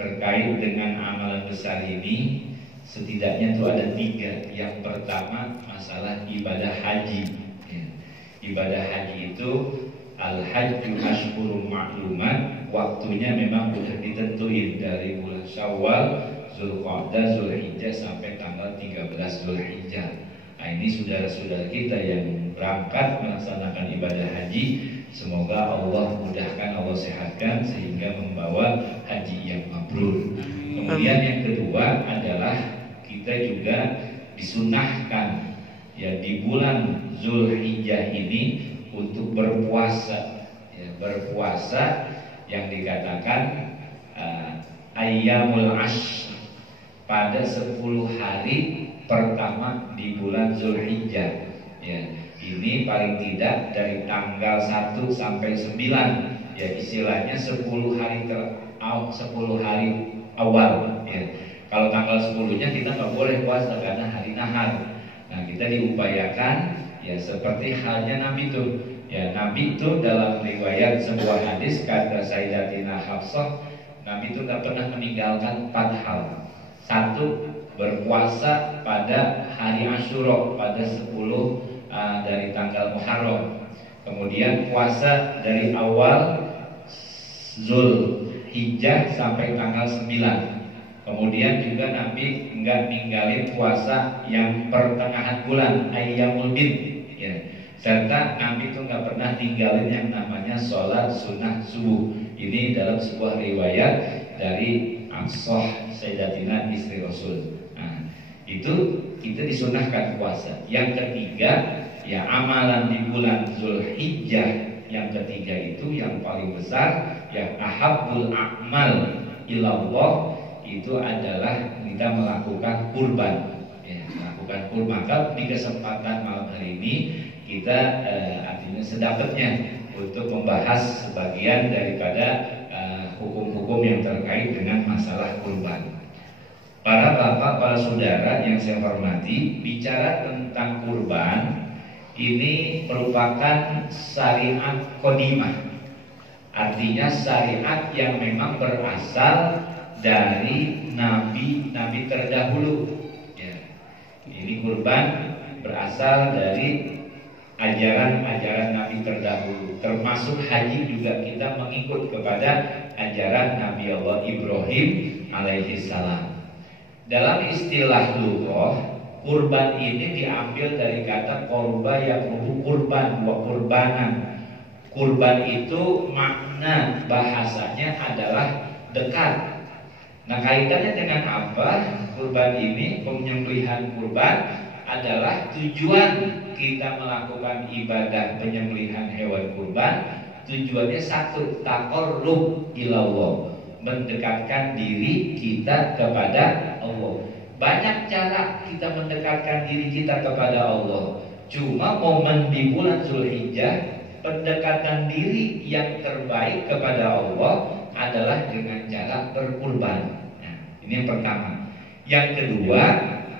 terkait dengan amalan besar ini setidaknya itu ada 3. Yang pertama masalah ibadah haji. Ya. Ibadah haji itu al-hajju ashhurun ma'lumat, waktunya memang sudah ditentuin dari bulan Syawal, Zulqa'dah, Zulhijjah sampai tanggal 13 Zulhijjah. Nah, ini saudara-saudara kita yang berangkat melaksanakan ibadah haji, semoga Allah mudahkan, Allah sehatkan sehingga membawa haji yang mabrur. Kemudian yang kedua adalah kita juga disunahkan ya di bulan Zulhijjah ini untuk berpuasa, ya, berpuasa yang dikatakan ayyamul ashr pada 10 hari pertama di bulan Zulhijjah. Ya, ini paling tidak dari tanggal 1 sampai 9. Ya, istilahnya 10 hari 10 hari awal. Ya. Kalau tanggal 10-nya kita nggak boleh puasa karena hari nahar. Nah, kita diupayakan ya seperti halnya Nabi itu. Ya, Nabi itu dalam riwayat sebuah hadis kata Sayyidatina Hafsah, Nabi itu nggak pernah meninggalkan 4 hal. 1, berpuasa pada hari Asyura pada 10 dari tanggal Muharram. Kemudian puasa dari awal Zulhijjah sampai tanggal 9. Kemudian juga Nabi enggak ninggalin puasa yang pertengahan bulan Ayyamul Bid, ya. Serta Nabi itu enggak pernah tinggalin yang namanya sholat sunnah subuh. Ini dalam sebuah riwayat dari Hafsah Sayyidatina istri Rasul. Nah, itu kita disunahkan puasa. Yang ketiga, ya amalan di bulan Zulhijjah yang ketiga itu yang paling besar, yang ahabbul a'mal ilallah, itu adalah kita melakukan kurban, ya, melakukan kurban. Maka di kesempatan malam hari ini kita artinya sedapatnya untuk membahas sebagian daripada hukum-hukum yang terkait dengan masalah kurban. Para bapak, para saudara yang saya hormati, bicara tentang kurban ini merupakan syariat qadimah, artinya syariat yang memang berasal dari nabi-nabi terdahulu. Ya. Ini kurban berasal dari ajaran-ajaran nabi terdahulu. Termasuk haji juga kita mengikut kepada ajaran Nabi Allah Ibrahim alaihi salam. Dalam istilah lughah, kurban ini diambil dari kata korba yaqrubu kurban wa kurbanan. Kurban itu makna bahasanya adalah dekat. Nah, kaitannya dengan apa? Kurban ini, penyembelihan kurban adalah tujuan kita melakukan ibadah penyembelihan hewan kurban. Tujuannya satu, taqarrub ilallah, mendekatkan diri kita kepada Allah. Banyak cara kita mendekatkan diri kita kepada Allah. Cuma momen di bulan Zulhijjah, pendekatan diri yang terbaik kepada Allah adalah dengan cara berkurban. Nah, ini yang pertama. Yang kedua,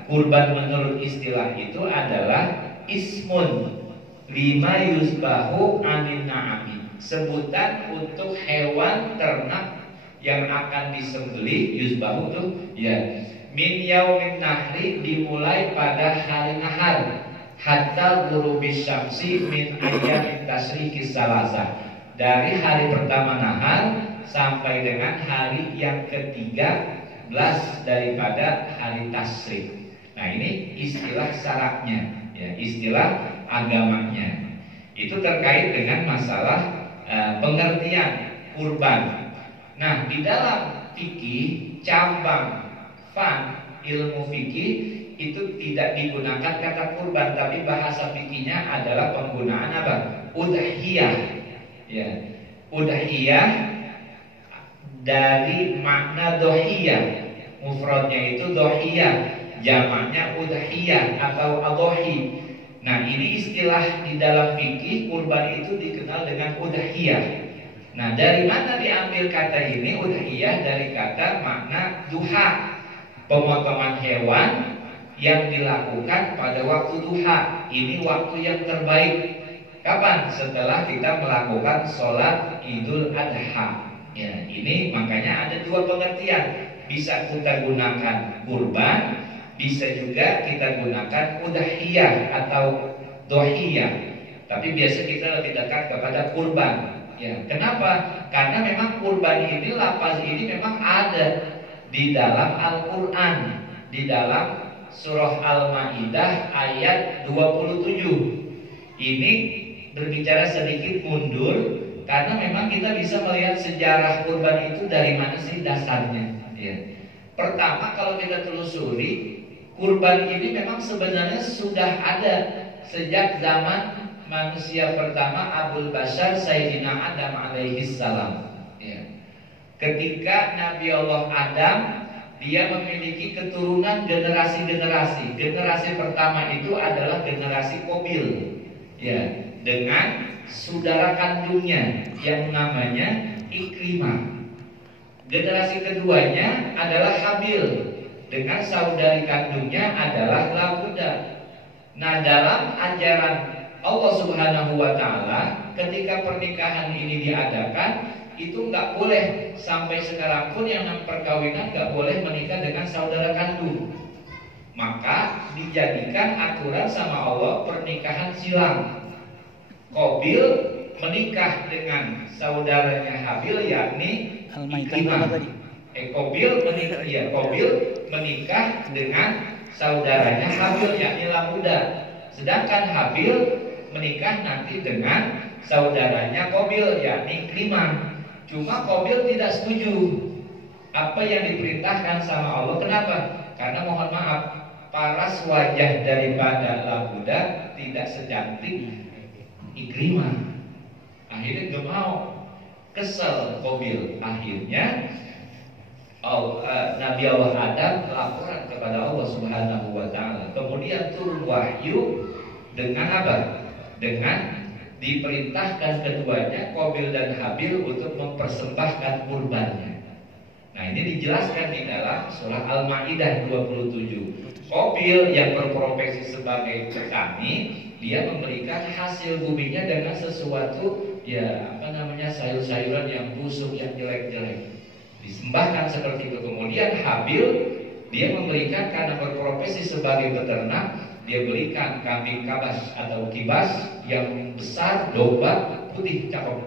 kurban menurut istilah itu adalah ismun lima yusbahu anin na'ami, sebutan untuk hewan ternak yang akan disembelih. Yusbahu tuh ya min yaumin nahri, dimulai pada hari nahar, hatta ghurubis syamsi min ayyamin tasriqis salasah, dari hari pertama nahar sampai dengan hari yang ke-13 daripada hari tasrik. Nah, ini istilah syaratnya, ya, istilah agamanya. Itu terkait dengan masalah pengertian kurban. Nah, di dalam fikih cabang ilmu fikih itu tidak digunakan kata kurban, tapi bahasa fikihnya adalah penggunaan apa? Udhiyah. Ya, udhiyah dari makna dohiyah, mufradnya itu dohiyah, jamaknya udhiyah atau adhohi. Nah, ini istilah di dalam fikih kurban itu dikenal dengan udhiyah. Nah, dari mana diambil kata ini udhiyah? Dari kata makna duha, pemotongan hewan yang dilakukan pada waktu duha. Ini waktu yang terbaik. Kapan? Setelah kita melakukan sholat Idul Adha. Ya, ini makanya ada dua pengertian. Bisa kita gunakan kurban, bisa juga kita gunakan udhiyah atau dohiyah. Tapi biasa kita lebih dekat kepada kurban. Ya, kenapa? Karena memang kurban ini, lafaz ini memang ada di dalam Al-Quran, di dalam surah Al-Maidah ayat 27. Ini berbicara sedikit mundur karena memang kita bisa melihat sejarah kurban itu dari mana sih dasarnya. Ya. Pertama, kalau kita telusuri, kurban ini memang sebenarnya sudah ada sejak zaman manusia pertama Abul Bashar Sayyidina Adam alaihissalam. Ya. Ketika Nabi Allah Adam, dia memiliki keturunan generasi-generasi. Generasi pertama itu adalah generasi Qabil, ya, dengan saudara kandungnya yang namanya Ikrimah. Generasi keduanya adalah Habil dengan saudari kandungnya adalah Labuda. Nah, dalam ajaran Allah Subhanahu wa Ta'ala, ketika pernikahan ini diadakan, itu nggak boleh, sampai sekarang pun yang perkawinan nggak boleh menikah dengan saudara kandung. Maka dijadikan aturan sama Allah pernikahan silang. Qabil menikah dengan saudaranya Habil, yakni Ikrimah. Qabil menikah dengan saudaranya Habil, yakni Labuda. Sedangkan Habil menikah nanti dengan saudaranya Qabil, yakni Ikrimah. Cuma Qabil tidak setuju apa yang diperintahkan sama Allah. Kenapa? Karena mohon maaf, paras wajah daripada Labuda tidak secantik Ikrimah. Akhirnya gak mau, kesel Qabil. Akhirnya Nabi Allah Adam laporan kepada Allah Subhanahu wa Ta'ala. Kemudian turun wahyu dengan apa? Dengan diperintahkan keduanya, Qabil dan Habil, untuk mempersembahkan kurbannya. Nah, ini dijelaskan di dalam surah Al-Maidah 27. Qabil yang berprofesi sebagai petani, dia memberikan hasil buminya dengan sesuatu, ya sayur-sayuran yang busuk, yang jelek-jelek, disembahkan seperti itu. Kemudian Habil, dia memberikan karena berprofesi sebagai peternak, dia berikan kambing kabas atau kibas yang besar, domba putih cakep.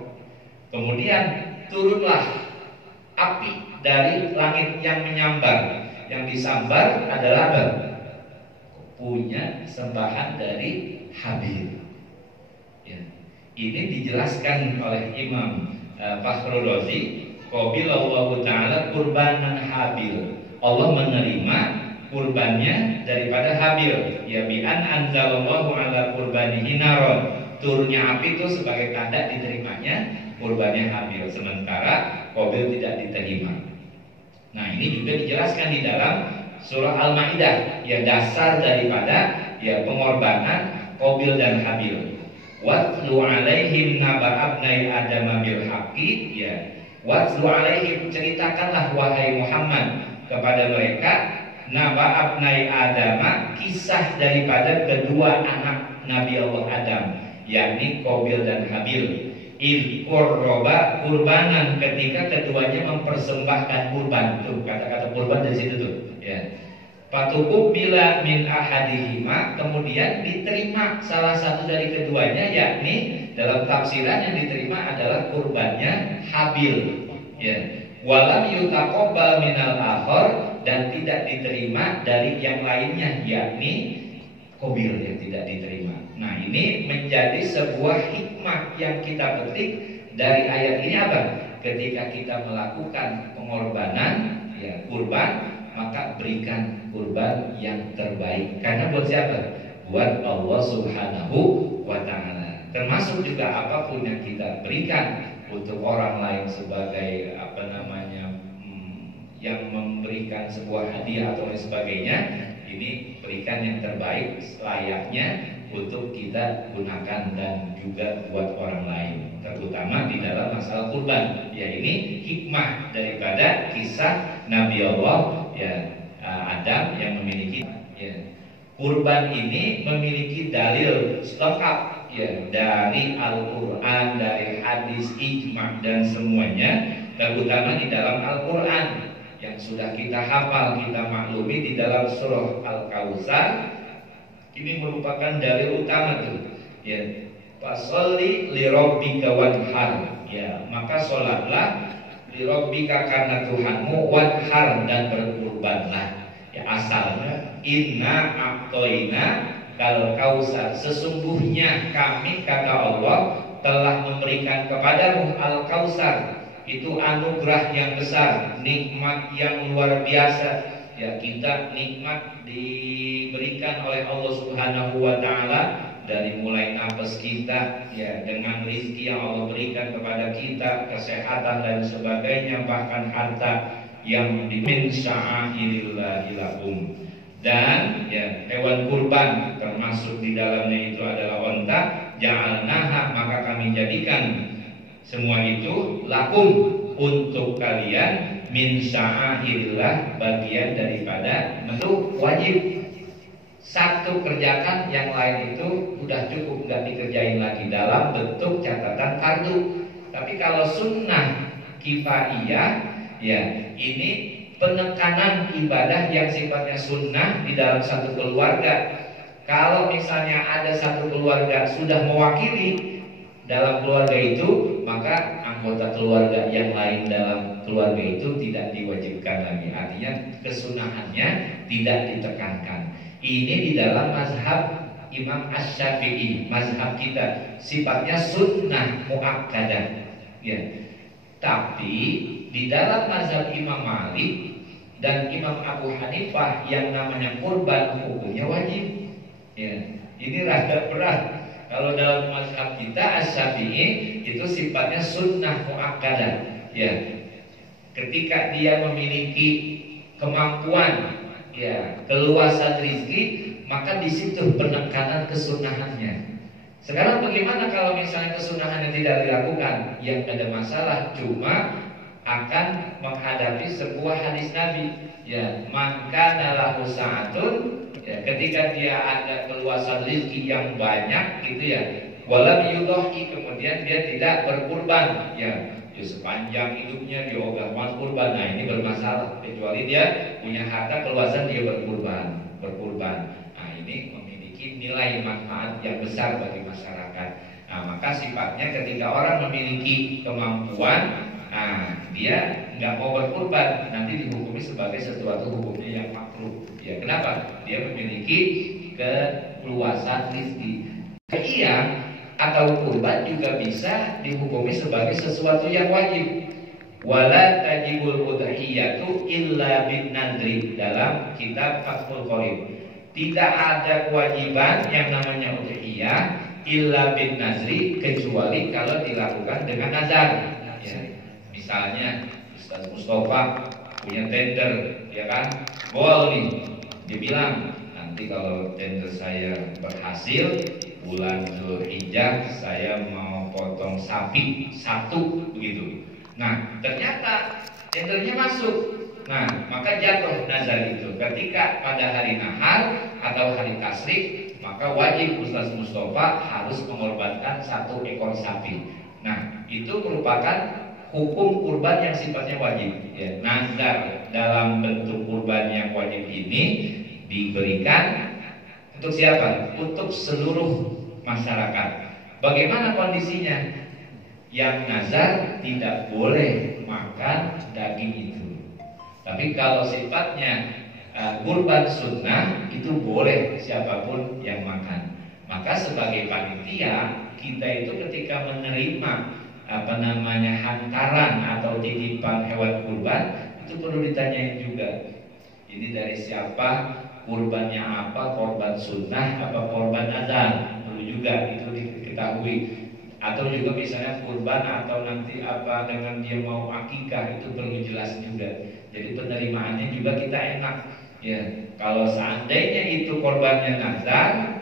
Kemudian turunlah api dari langit yang menyambar. Yang disambar adalah apa? Punya sembahan dari Habil. Ya. Ini dijelaskan oleh Imam Fakhrul Razi, qabilallahu ta'ala qurbanan Habil. Allah menerima kurbannya daripada Habil. Ya, bi'an anzalallahu ala qurbanihi naron. Turunnya api itu sebagai tanda diterimanya kurbannya Habil, sementara Qabil tidak diterima. Nah, ini juga dijelaskan di dalam surah Al-Maidah, ya, dasar daripada ya pengorbanan Qabil dan Habil. Watlu alaihim naba abnai Adam bil haqqi, ya. Watlu alaihim, ceritakanlah wahai Muhammad kepada mereka naba abnai Adam, kisah daripada kedua anak Nabi Allah Adam, yakni Qabil dan Habil. Il qurba, kurbanan, ketika keduanya mempersembahkan kurban. Tuh, kata-kata kurban dari situ tuh, ya. Fatukub bila min ahadihima, kemudian diterima salah satu dari keduanya, yakni dalam tafsiran yang diterima adalah kurbannya Habil, ya. Walam yutaqabbal minal akhar, dan tidak diterima dari yang lainnya, yakni Qabil, yang tidak diterima. Nah, ini menjadi sebuah hikmah yang kita petik dari ayat ini apa? Ketika kita melakukan pengorbanan, ya, kurban, maka berikan kurban yang terbaik. Karena buat siapa? Buat Allah Subhanahu wa Ta'ala. Termasuk juga apapun yang kita berikan untuk orang lain sebagai yang memberikan sebuah hadiah atau lain sebagainya, ini berikan yang terbaik layaknya untuk kita gunakan dan juga buat orang lain, terutama di dalam masalah kurban. Ya, ini hikmah daripada kisah Nabi Allah, ya, Adam yang memiliki, ya, kurban ini memiliki dalil lengkap, ya, dari Al-Quran, dari hadis, ijma, dan semuanya terutama di dalam Al-Quran yang sudah kita hafal, kita maklumi di dalam surah Al-Kautsar. Ini merupakan dalil utama tuh, ya. Fasholli lirabbika wanhar, ya, maka sholatlah lirabbika karena Tuhanmu, wanhar dan berkurbanlah. Ya, asalnya inna a'toina kal kausar, sesungguhnya kami, kata Allah, telah memberikan kepadamu al-kausar. Itu anugerah yang besar, nikmat yang luar biasa. Ya, kita nikmat diberikan oleh Allah Subhanahu wa taala dari mulai nafas kita, ya, dengan rezeki yang Allah berikan kepada kita, kesehatan dan sebagainya, bahkan harta yang dimin sya'airillahi lakum. Dan ya, hewan kurban termasuk di dalamnya itu adalah onta, ja'alnaha, maka kami jadikan semua itu lakum, untuk kalian, min sya'airillah, bagian daripada bentuk wajib. Satu kerjakan, yang lain itu udah cukup, nggak dikerjain lagi dalam bentuk catatan fardu. Tapi kalau sunnah kifaiyah, ya, ini penekanan ibadah yang sifatnya sunnah di dalam satu keluarga. Kalau misalnya ada satu keluarga sudah mewakili dalam keluarga itu, maka anggota keluarga yang lain dalam keluarga itu tidak diwajibkan lagi. Artinya kesunahannya tidak ditekankan. Ini di dalam mazhab Imam Asy-Syafi'i, mazhab kita, sifatnya sunnah muakkadah, ya. Tapi di dalam mazhab Imam Malik dan Imam Abu Hanifah yang namanya kurban hukumnya wajib. Ya, ini rada berat. Kalau dalam mazhab kita Asy-Syafi'i itu sifatnya sunnah muakkadah. Ya, ketika dia memiliki kemampuan, ya, keluasan rezeki, maka di situ penekanan kesunahannya. Sekarang bagaimana kalau misalnya kesunahannya tidak dilakukan? Yang ada masalah cuma akan menghadapi sebuah hadis Nabi, ya, maka lahu sa'atun, ya, ketika dia ada keluasan rezeki yang banyak gitu, ya, walam yudhi, kemudian dia tidak berkurban, ya, sepanjang hidupnya dia ogah kurban. Nah, ini bermasalah, kecuali dia punya harta keluasan dia berkurban. Nah, ini memiliki nilai manfaat yang besar bagi masyarakat. Nah, maka sifatnya ketika orang memiliki kemampuan, nah, dia nggak mau berkurban, nanti dihukumi sebagai sesuatu hukumnya yang makruh. Ya, kenapa? Dia memiliki keluasan rezeki. Iya, atau kurban juga bisa dihukumi sebagai sesuatu yang wajib. Wala tajibul udhiyatu illa bin nadri, dalam kitab Fathul Qorib. Tidak ada kewajiban yang namanya udhiyah illa bin nazri, kecuali kalau dilakukan dengan nazar. Ya. Misalnya Ustaz Mustafa punya tender, ya kan, gol nih, dia bilang nanti kalau tender saya berhasil bulan Dzulhijjah saya mau potong sapi 1 begitu. Nah, ternyata tendernya masuk. Nah, maka jatuh nazar itu. Ketika pada hari nahar atau hari tasyrik, maka wajib Ustaz Mustafa harus mengorbankan 1 ekor sapi. Nah, itu merupakan hukum kurban yang sifatnya wajib. Ya, nazar dalam bentuk kurban yang wajib ini diberikan untuk siapa? Untuk seluruh masyarakat. Bagaimana kondisinya? Yang nazar tidak boleh makan daging itu. Tapi kalau sifatnya kurban sunnah, itu boleh siapapun yang makan. Maka sebagai panitia, kita itu ketika menerima hantaran atau titipan hewan kurban, itu perlu ditanyain juga. Ini dari siapa? Kurbannya apa? Korban sunnah apa korban nazar? Perlu juga itu diketahui. Atau juga misalnya kurban atau nanti apa dengan dia mau akikah, itu perlu jelas juga. Jadi penerimaannya juga kita enak. Ya, kalau seandainya itu korbannya nazar,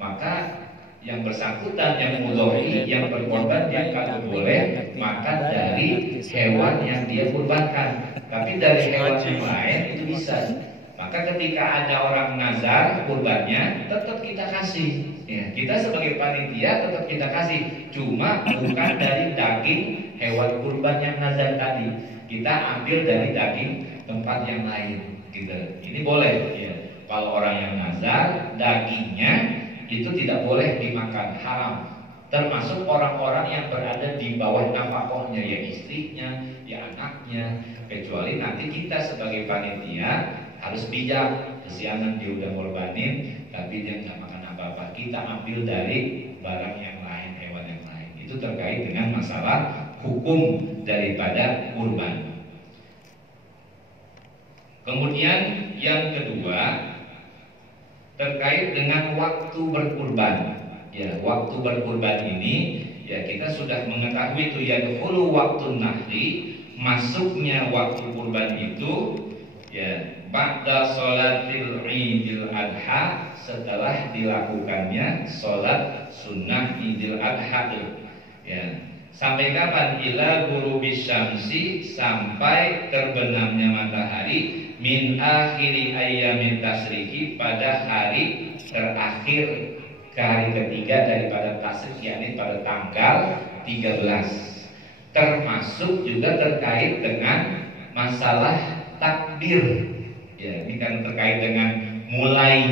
maka yang bersangkutan yang mudhohi, yang berkorban, dia kalau boleh makan dari hewan yang dia kurbankan. Tapi dari hewan yang lain itu bisa. Maka ketika ada orang nazar kurbannya, tetap kita kasih. Ya, kita sebagai panitia tetap kita kasih, cuma bukan dari daging hewan kurban yang nazar tadi. Kita ambil dari daging tempat yang lain, gitu. Ini boleh, ya. Kalau orang yang nazar, dagingnya itu tidak boleh dimakan, haram. Termasuk orang-orang yang berada di bawah nafkahnya, ya istrinya, ya anaknya. Kecuali nanti kita sebagai panitia harus bijak. Kesianan dia udah ngorbanin, tapi dia nggak makan apa-apa. Kita ambil dari barang yang lain, hewan yang lain. Itu terkait dengan masalah hukum daripada kurban. Kemudian yang kedua terkait dengan waktu berkurban. Ya, waktu berkurban ini ya kita sudah mengetahui itu ya, dahulu waktu nahri, masuknya waktu kurban itu ya ba'da sholatil Idul Adha, setelah dilakukannya sholat sunnah Idul Adha. Ya, sampai kapan? Ila ghurubis syamsi, sampai terbenamnya matahari, min akhiri ayyamin tasriki, pada hari terakhir ke hari ketiga daripada tasrik, yakni pada tanggal 13. Termasuk juga terkait dengan masalah takbir. Ya, ini kan terkait dengan mulai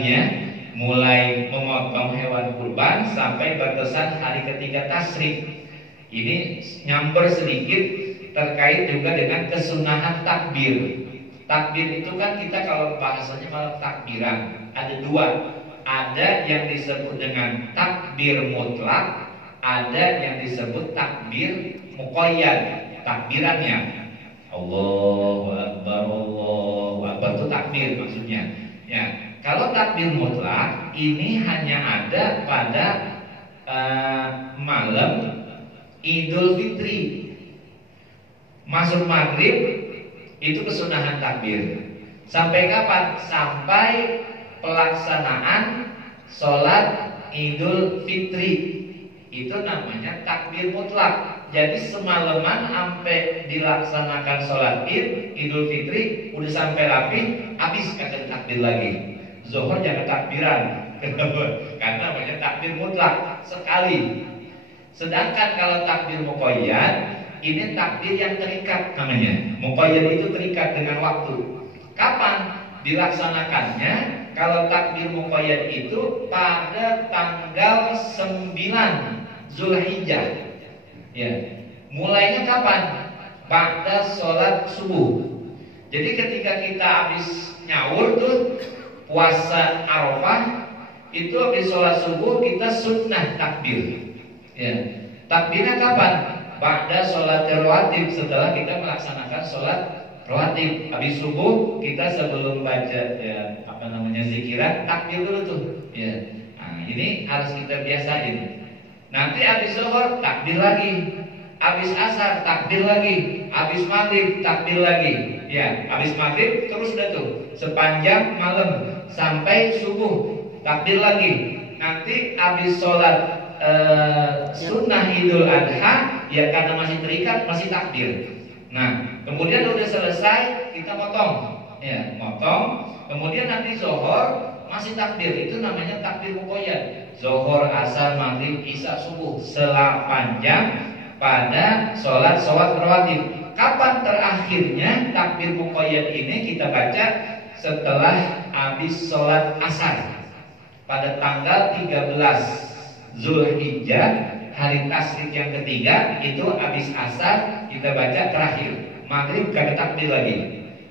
memotong hewan kurban sampai batasan hari ketiga tasrik. Ini nyamper sedikit terkait juga dengan kesunahan takbir. Takbir itu kan kita kalau bahasanya malah takbiran. Ada dua. Ada yang disebut dengan takbir mutlak, ada yang disebut takbir muqayyad, takbirannya. Allahu Akbar itu takbir maksudnya. Ya, kalau takbir mutlak ini hanya ada pada malam Idul Fitri. Masuk maghrib itu kesunahan takbir. Sampai kapan? Sampai pelaksanaan sholat Idul Fitri. Itu namanya takbir mutlak. Jadi semalaman sampai dilaksanakan sholat Idul Fitri, udah sampai rapi, habis kagak takbir lagi. Zuhur jangan takbiran. Karena namanya takbir mutlak sekali. Sedangkan kalau takbir muqayyad, ini takbir yang terikat namanya. Muqayyad itu terikat dengan waktu. Kapan dilaksanakannya? Kalau takbir muqayyad itu pada tanggal 9 Zulhijjah. Ya. Mulainya kapan? Pada sholat subuh. Jadi ketika kita habis nyaur tuh puasa Arafah, itu habis sholat subuh kita sunnah takbir. Ya. Takbirnya kapan? Pada sholat rawatib, setelah kita melaksanakan sholat rawatib. Habis subuh kita sebelum baca ya, zikiran, takbir dulu tuh. Ya. Nah, ini harus kita biasain. Nanti habis zuhur takbir lagi, habis asar takbir lagi, habis maghrib takbir lagi. Ya, habis maghrib terus dah tuh sepanjang malam sampai subuh takbir lagi. Nanti habis sholat sunnah Idul Adha, ya karena masih terikat masih takbir. Nah, kemudian udah selesai kita motong, ya motong. Kemudian nanti zuhur masih takbir, itu namanya takbir muqayyad. Zuhur, asar, maghrib, isya, subuh, sepanjang pada sholat rawatib. Kapan terakhirnya takbir muqayyad ini kita baca? Setelah habis sholat asar pada tanggal 13 Zulhijjah, hari tasrik yang ketiga, itu habis asar kita baca terakhir. Maghrib kagak takbir lagi.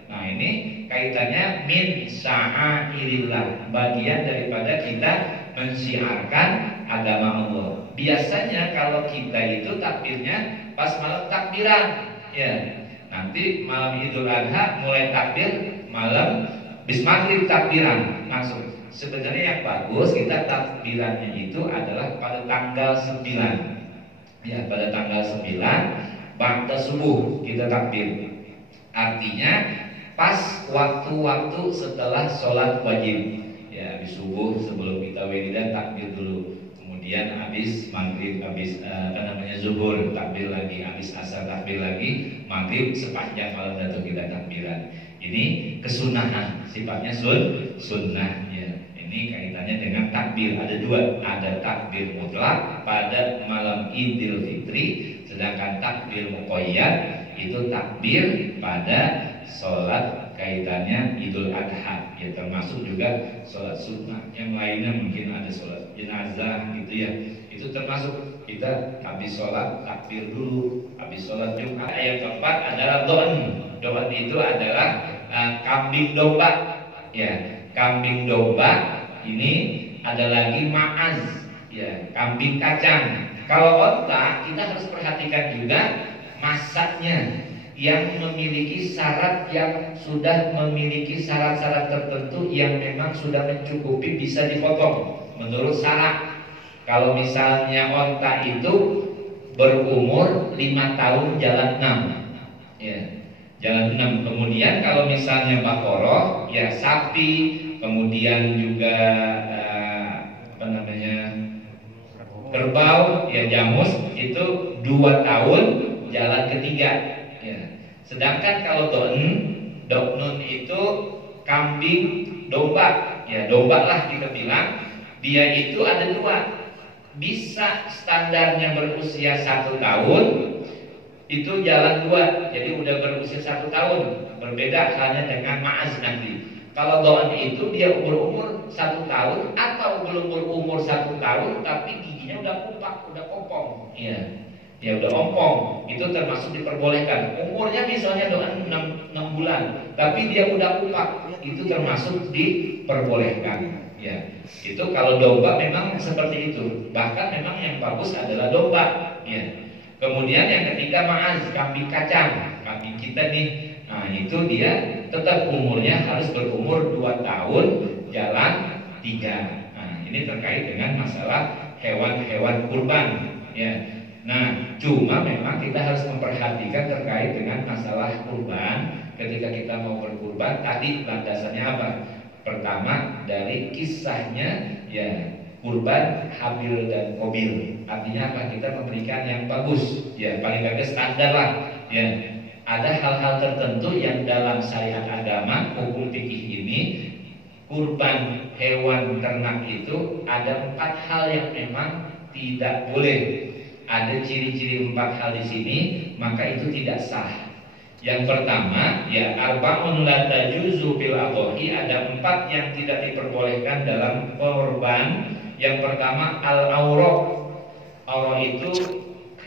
Nah, ini kaitannya min sya'airillah, bagian daripada kita mensiarkan agama Allah. Biasanya kalau kita itu takbirnya pas malam takbiran, ya. Nanti malam Idul Adha mulai takbir, malam bis maghrib takbiran langsung. Sebenarnya yang bagus kita takbirannya itu adalah pada tanggal 9. Ya, pada tanggal 9 ba'da subuh kita takbir. Artinya pas waktu-waktu setelah sholat wajib. Ya, habis subuh sebelum kita wiridan takbir dulu. Kemudian habis maghrib, habis zuhur takbir lagi, habis asar takbir lagi, maghrib sepanjang malam datu kita takbiran. Ini kesunahan, sifatnya sunnah ya. Ini ini kaitannya dengan takbir. Ada dua, ada takbir mutlak pada malam Idul Fitri, sedangkan takbir muqayyad itu takbir pada sholat kaitannya Idul Adha, ya termasuk juga sholat sunnah. Yang lainnya mungkin ada sholat jenazah gitu ya, itu termasuk. Kita habis sholat takbir dulu, habis sholat Jumat. Yang keempat adalah do'n. Do'n itu adalah kambing domba, ya kambing domba. Ini ada lagi ma'az, ya kambing kacang. Kalau onta kita harus perhatikan juga masaknya, yang memiliki syarat, yang sudah memiliki syarat-syarat tertentu yang memang sudah mencukupi bisa dipotong menurut syarat. Kalau misalnya onta itu berumur 5 tahun jalan 6, ya jalan 6. Kemudian kalau misalnya bakoroh, ya sapi, kemudian juga kerbau, ya jamus, itu 2 tahun jalan ketiga, ya. Sedangkan kalau do'nun itu kambing domba, ya domba lah kita bilang. Dia itu ada dua, bisa standarnya berusia 1 tahun, itu jalan 2, jadi udah berusia 1 tahun. Berbeda halnya dengan ma'az nanti. Kalau do'an itu dia berumur 1 tahun atau belum berumur 1 tahun tapi giginya udah kupak, udah kopong, ya udah ompong, itu termasuk diperbolehkan. Umurnya misalnya do'an 6 bulan tapi dia udah kupak, itu termasuk diperbolehkan. Ya, itu kalau domba memang seperti itu. Bahkan memang yang bagus adalah domba. Ya. Kemudian yang ketiga ma'az, kambing kacang, kambing kita nih. Nah itu dia tetap umurnya harus berumur 2 tahun jalan 3. Nah ini terkait dengan masalah hewan-hewan kurban. Ya. Nah cuma memang kita harus memperhatikan terkait dengan masalah kurban. Ketika kita mau berkurban, tadi landasannya apa? Pertama dari kisahnya, ya kurban Habil dan Qabil. Artinya apa? Kita memberikan yang bagus, ya paling gak standar lah. Ya ada hal-hal tertentu yang dalam syariat agama hukum fikih ini, kurban hewan ternak itu ada 4 hal yang memang tidak boleh. Ada ciri-ciri 4 hal di sini, maka itu tidak sah. Yang pertama, ya arba'un la tajuzu fil adhahi, ada 4 yang tidak diperbolehkan dalam korban. Yang pertama al-auraq. Auraq itu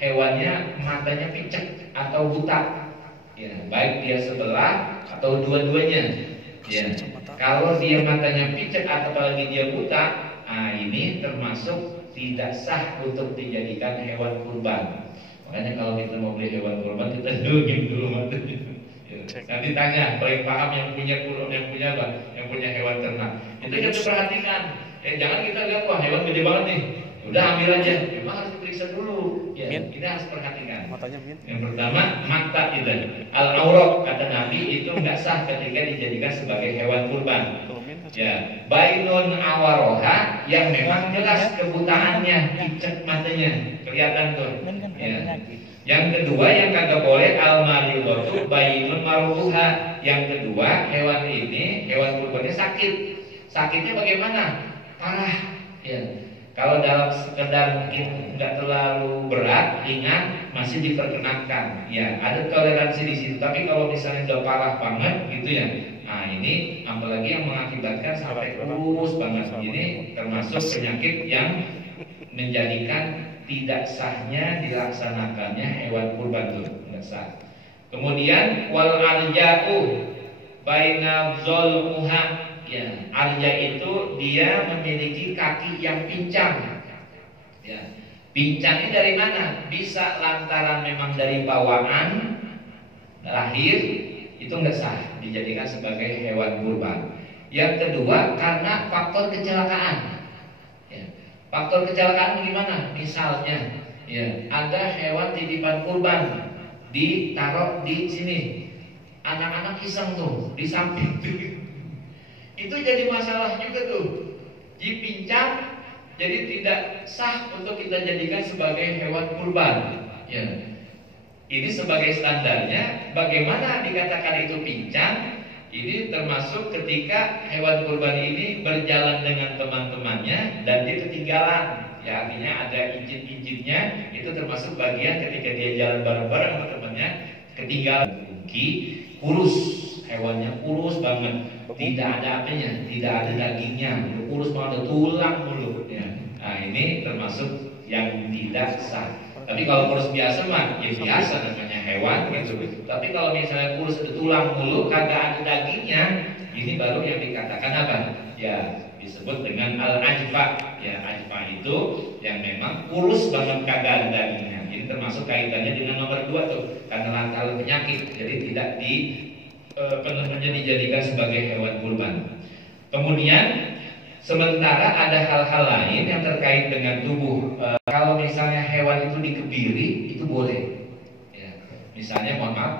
hewannya matanya picek atau buta. Ya, baik dia sebelah atau dua-duanya. Ya. Kalau dia matanya picek atau apalagi dia buta, nah ini termasuk tidak sah untuk dijadikan hewan kurban. Makanya kalau kita mau beli hewan kurban, kita dugin dulu matanya. Ya. Nanti tanya, paling paham yang punya kurban, yang punya apa? Yang punya hewan ternak. Itu kita perhatikan. Jangan kita lihat wah hewan gede banget nih, udah ambil aja. Memang harus diperiksa dulu. Ya, kita harus perhatikan. Yang pertama mata itu al-auraq, kata Nabi itu nggak sah ketika dijadikan sebagai hewan kurban. Ya, bainun awaroha, yang memang jelas kebutaannya, picek matanya, kelihatan tuh. Ya. Yang kedua yang kagak boleh al-maridatu bainun maruha. Yang kedua hewan ini, hewan kurbannya sakit. Sakitnya bagaimana? Parah. Ya. Kalau dalam sekedar mungkin nggak terlalu berat, ringan, masih diperkenankan. Ya, ada toleransi di situ. Tapi kalau misalnya udah parah banget gitu ya, nah ini apalagi yang mengakibatkan sampai kurus banget, ini termasuk penyakit yang menjadikan tidak sahnya dilaksanakannya hewan kurban itu tidak sah. Kemudian wal arja'u baina zulmuha. Ya, arja itu dia memiliki kaki yang pincang. Ya, pincangnya dari mana? Bisa lantaran memang dari bawaan lahir, itu nggak sah dijadikan sebagai hewan kurban. Yang kedua karena faktor kecelakaan. Ya, faktor kecelakaan gimana? Misalnya, ya ada hewan titipan kurban ditaruh di sini, anak-anak iseng tuh di samping tuh. Itu jadi masalah juga tuh. Dipincang, jadi tidak sah untuk kita jadikan sebagai hewan kurban. Ya. Ini sebagai standarnya. Bagaimana dikatakan itu pincang? Ini termasuk ketika hewan kurban ini berjalan dengan teman-temannya dan dia ketinggalan. Ya, artinya ada incit-incitnya, itu termasuk bagian ketika dia jalan bareng-bareng sama temannya ketinggalan. Kurus, hewannya kurus banget, tidak ada apanya, tidak ada dagingnya, kurus banget, tulang mulu. Ya. Nah, ini termasuk yang tidak sah. Tapi kalau kurus biasa mah ya biasa, namanya hewan gitu. Tapi kalau misalnya kurus ada tulang mulu, kagak ada dagingnya, ini baru yang dikatakan apa? Ya disebut dengan al-ajfa. Ya, ajfa itu yang memang kurus banget kagak ada dagingnya. Ini termasuk kaitannya dengan nomor 2 tuh, karena lantaran penyakit, jadi tidak dijadikan sebagai hewan kurban. Kemudian sementara ada hal-hal lain yang terkait dengan tubuh. Kalau misalnya hewan itu dikebiri, itu boleh. Ya. Misalnya, mohon maaf,